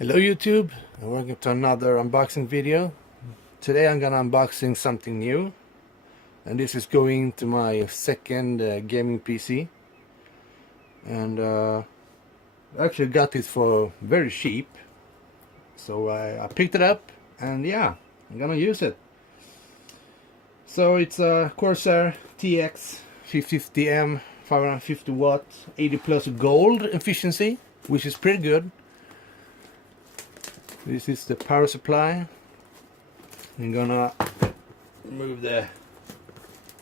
Hello YouTube, and welcome to another unboxing video. Today I'm gonna unboxing something new, and this is going to my second gaming PC. And I actually got this for very cheap, so I picked it up, and yeah, I'm gonna use it. So it's a Corsair TX550M 550 watt 80 plus gold efficiency, which is pretty good. This is the power supply. I'm gonna remove the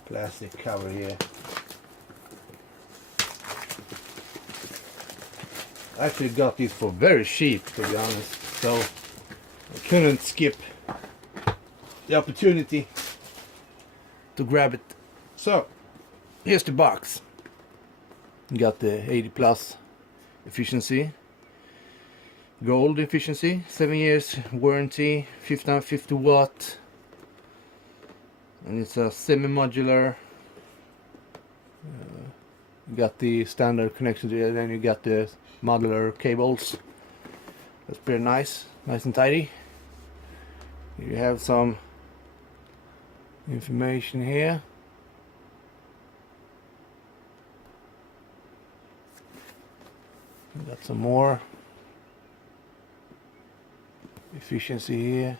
plastic cover here. I actually got this for very cheap, to be honest, so I couldn't skip the opportunity to grab it. So here's the box. You got the 80 plus efficiency, gold efficiency, 7 years warranty, 50 watt, and it's a semi-modular. You got the standard connection there, then you got the modular cables. That's pretty nice and tidy. You have some information here. Got some more efficiency here.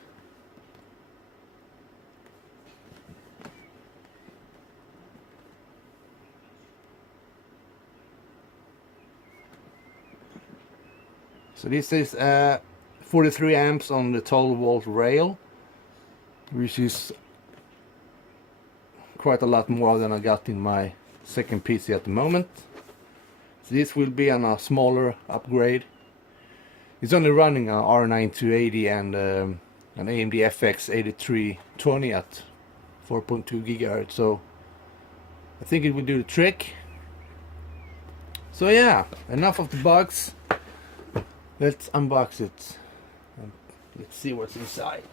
So this is 43 amps on the 12 volt rail, which is quite a lot more than I got in my second PC at the moment. So this will be on a smaller upgrade. It's only running an R9 280 and an AMD FX 8320 at 4.2 GHz, so I think it will do the trick. So yeah, enough of the box. Let's unbox it and let's see what's inside.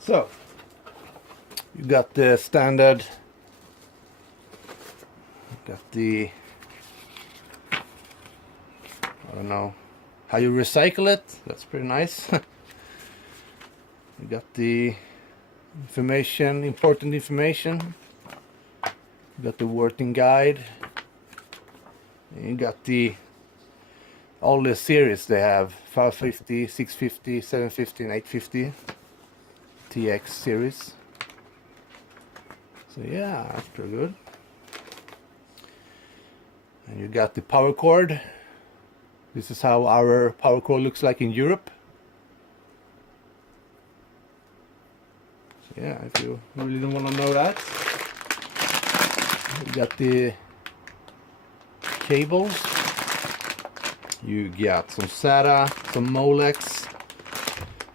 So you got the standard, got the, I don't know how you recycle it. That's pretty nice. You got the information, important information. You got the working guide. And you got the all the series they have: 550, 650, 750, and 850 TX series. So yeah, that's pretty good. And you got the power cord. This is how our power cord looks like in Europe. So yeah, if you really don't want to know that, you got the cables. You got some SATA, some Molex,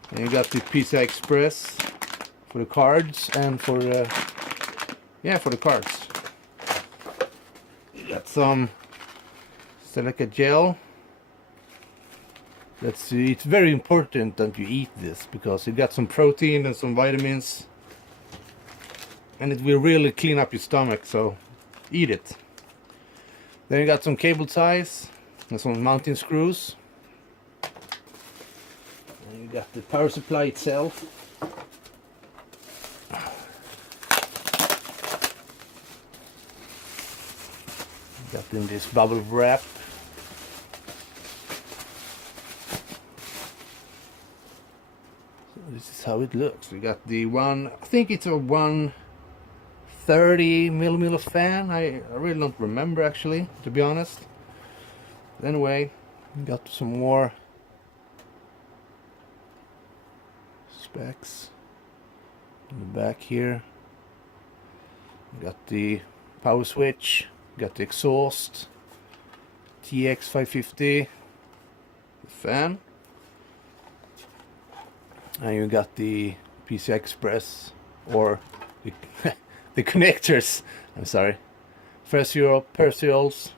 and you got the PCI Express for the cards and for the for the cards. You got some silica gel. It's very important that you eat this because you got some protein and some vitamins, and it will really clean up your stomach, so eat it. Then you got some cable ties and some mounting screws. And you got the power supply itself. Got in this bubble wrap. So this is how it looks. We got the one, I think it's a 130mm fan. I really don't remember actually, to be honest. Anyway, we got some more specs in the back here. We got the power switch, got the exhaust, TX550, the fan, and you got the PCI Express, or the, the connectors, I'm sorry, peripherals,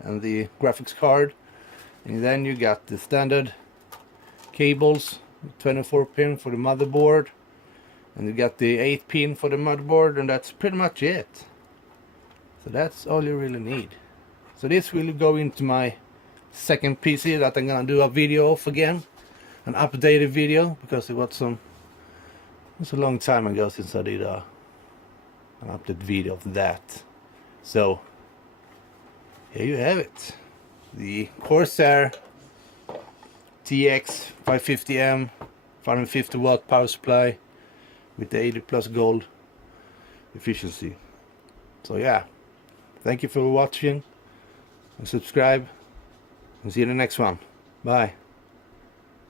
and the graphics card. And then you got the standard cables, 24 pin for the motherboard, and you got the 8 pin for the motherboard, and that's pretty much it. So that's all you really need. So this will go into my second PC that I'm gonna do a video of again, an updated video, because it was a long time ago since I did an updated video of that. So here you have it, the Corsair TX550M 550 watt power supply with the 80 plus gold efficiency. So yeah, thank you for watching and subscribe, and see you in the next one. Bye.